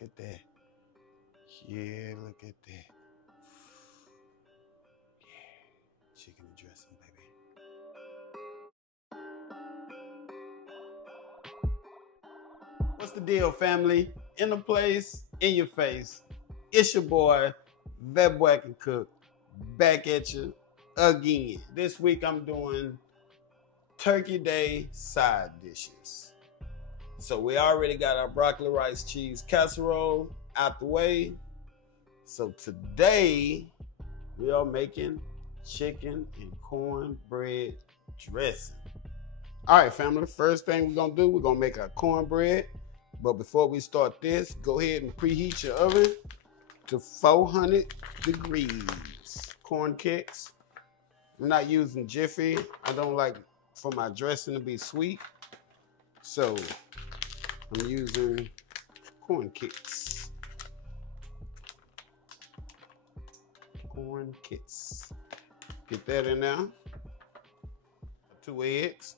Look at that. Yeah, look at that. Yeah, chicken and dressing, baby. What's the deal, family? In the place, in your face. It's your boy, that boy can cook. Back at you again. This week I'm doing Turkey Day side dishes. So we already got our broccoli rice cheese casserole out the way. So today we are making chicken and cornbread dressing. All right, family, first thing we're gonna do, we're gonna make our cornbread. But before we start this, go ahead and preheat your oven to 400 degrees. Corn kicks. I'm not using Jiffy. I don't like for my dressing to be sweet. So I'm using corn kicks. Corn kicks. Get that in there. 2 eggs.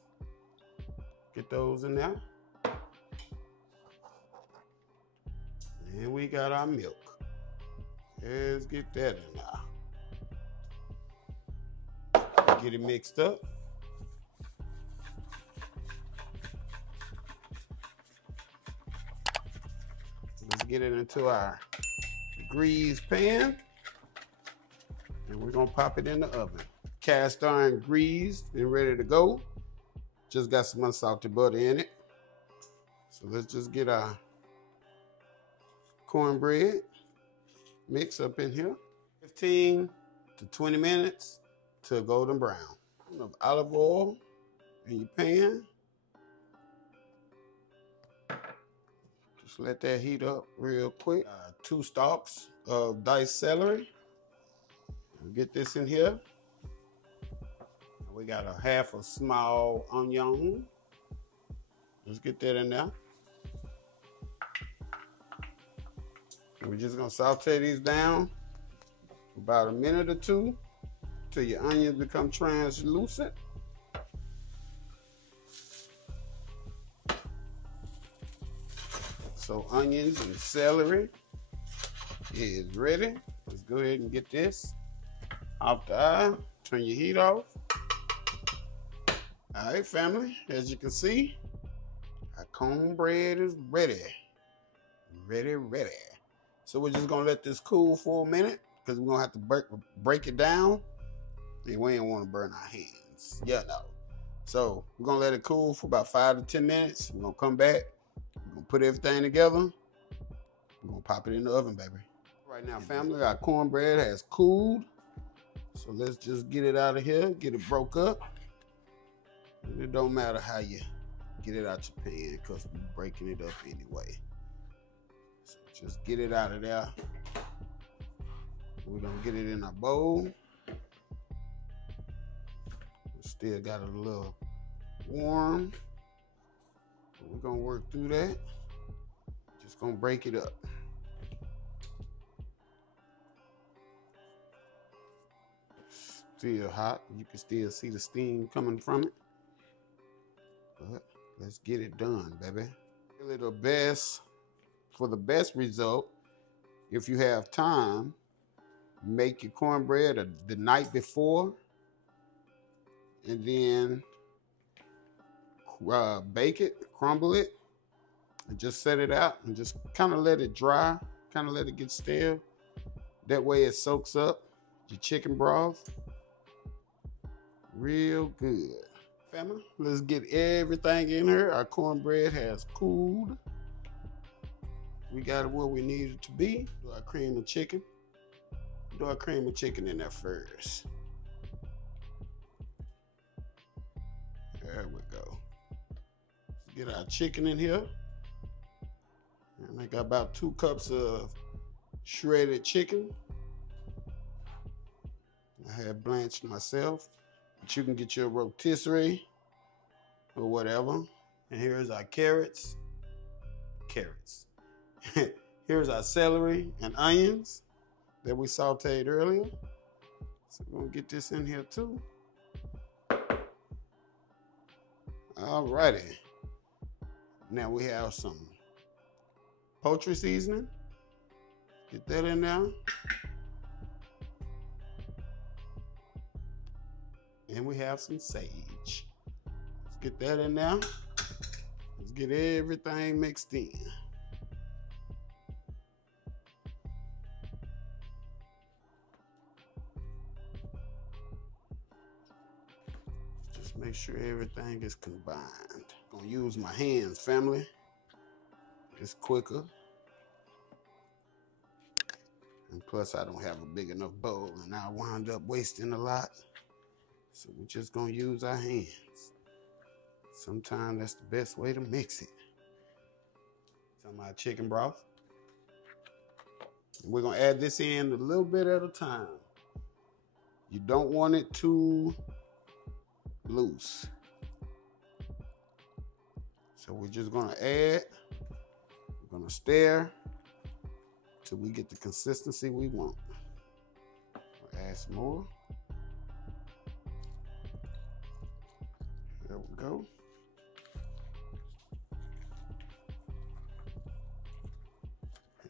Get those in there. And we got our milk. Let's get that in there. Get it mixed up. Let's get it into our greased pan. And we're gonna pop it in the oven. Cast iron greased and ready to go. Just got some unsalted butter in it. So let's just get our cornbread mix up in here. 15 to 20 minutes to golden brown. Enough olive oil in your pan. Just let that heat up real quick. 2 stalks of diced celery. We'll get this in here. We got a half a small onion. Let's get that in there. We're just gonna saute these down for about a minute or two till your onions become translucent. So onions and celery is ready. Let's go ahead and get this off the eye. Turn your heat off. All right, family, as you can see, our cornbread is ready. Ready. So we're just gonna let this cool for a minute because we're gonna have to break it down. And we ain't wanna burn our hands. Yeah, no. So we're gonna let it cool for about 5 to 10 minutes. We're gonna come back. We're gonna put everything together. We're gonna pop it in the oven, baby. Right now, family, our cornbread has cooled. So let's just get it out of here, get it broke up. And it don't matter how you get it out your pan because we're breaking it up anyway. So just get it out of there. We're gonna get it in our bowl. We still got it a little warm. But we're gonna work through that. Just gonna break it up. Still hot. You can still see the steam coming from it. But let's get it done, baby. Really the best, for the best result, if you have time, make your cornbread the night before and then bake it, crumble it, and just set it out and just kind of let it dry, kind of let it get stale. That way it soaks up your chicken broth real good. Family, let's get everything in here. Our cornbread has cooled. We got it where we need it to be. Do our cream of chicken. Do our cream of chicken in there first. There we go. Let's get our chicken in here. And I got about 2 cups of shredded chicken. I had blanched myself. But you can get your rotisserie or whatever. And here's our carrots. Here's our celery and onions that we sauteed earlier. So we're gonna get this in here too. Alrighty. Now we have some poultry seasoning. Get that in there. And we have some sage. Let's get that in there. Let's get everything mixed in. Just make sure everything is combined. I'm gonna use my hands, family. It's quicker. And plus I don't have a big enough bowl and I wound up wasting a lot. So we're just gonna use our hands. Sometimes that's the best way to mix it. Some of my chicken broth. And we're gonna add this in a little bit at a time. You don't want it too loose. So we're just gonna add, we're gonna stir till we get the consistency we want. We'll add some more. There we go.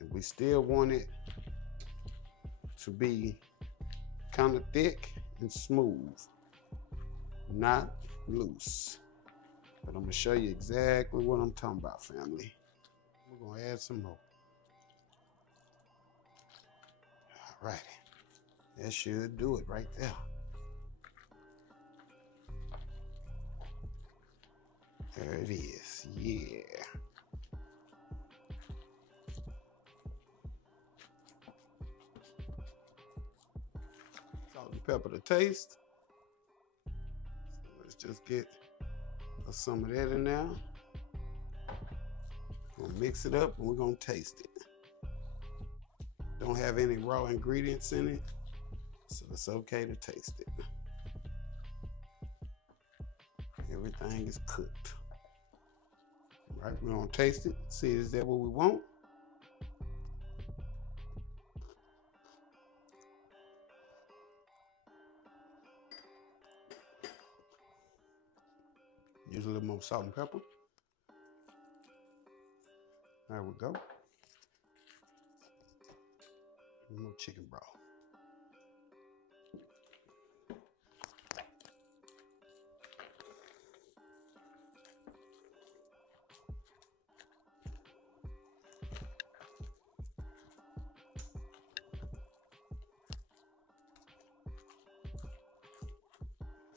And we still want it to be kind of thick and smooth, not loose. But I'm gonna show you exactly what I'm talking about, family. We're gonna add some more. All right, that should do it right there. There it is, yeah. Salt and pepper to taste. So let's just get some of that in there. We'll mix it up and we're gonna taste it. Don't have any raw ingredients in it, so it's okay to taste it. Everything is cooked. All right, we're gonna taste it, see is that what we want? Use a little more salt and pepper. There we go. A little chicken broth.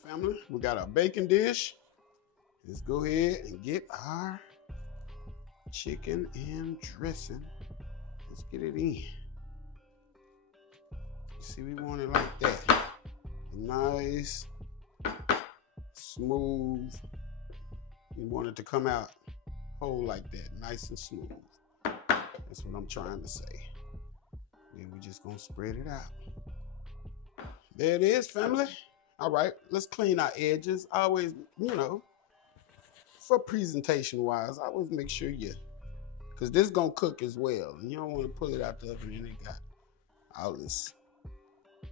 Family, we got our bacon dish. Let's go ahead and get our chicken and dressing. Let's get it in. See, we want it like that. Nice, smooth. You want it to come out whole like that, nice and smooth. That's what I'm trying to say. Then we're just gonna spread it out. There it is, family. All right, let's clean our edges. I always, for presentation wise, I always make sure because this gonna cook as well. And you don't wanna pull it out the oven and it got all this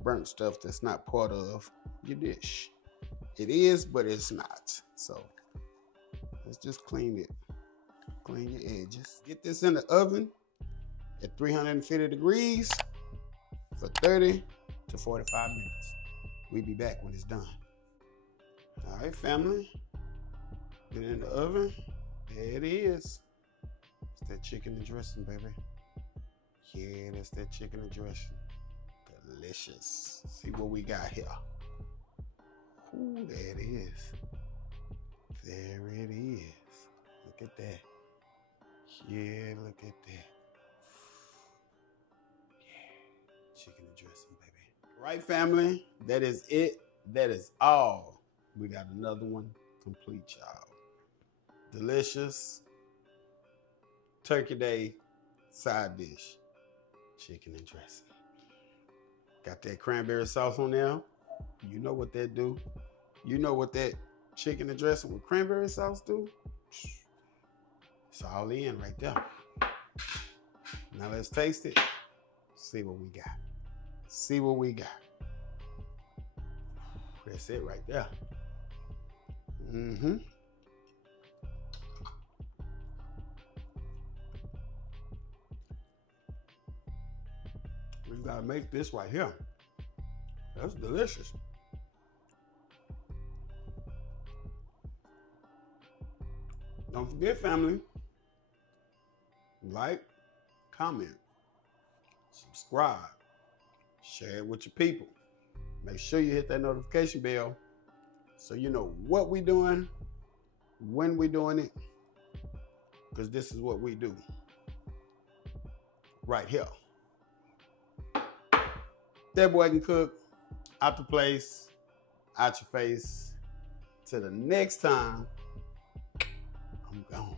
burnt stuff that's not part of your dish. It is, but it's not. So let's just clean it. Clean your edges. Get this in the oven at 350 degrees for 30 to 45 minutes. We'll be back when it's done. All right, family. Put it in the oven. There it is. It's that chicken and dressing, baby. Yeah, that's that chicken and dressing. Delicious. See what we got here. Ooh, there it is. There it is. Look at that. Yeah, look at that. Yeah, chicken and dressing, baby. Right, family? That is it. That is all. We got another one complete, y'all. Delicious Turkey Day side dish. Chicken and dressing. Got that cranberry sauce on there. You know what that do. You know what that chicken and dressing with cranberry sauce do. It's all in right there. Now let's taste it. See what we got. See what we got. That's it right there. Mm-hmm. You gotta make this right here. That's delicious. Don't forget, family, like, comment, subscribe, share it with your people. Make sure you hit that notification bell so you know what we're doing, when we're doing it, because this is what we do right here. That boy can cook, out the place, out your face. Till the next time, I'm gone.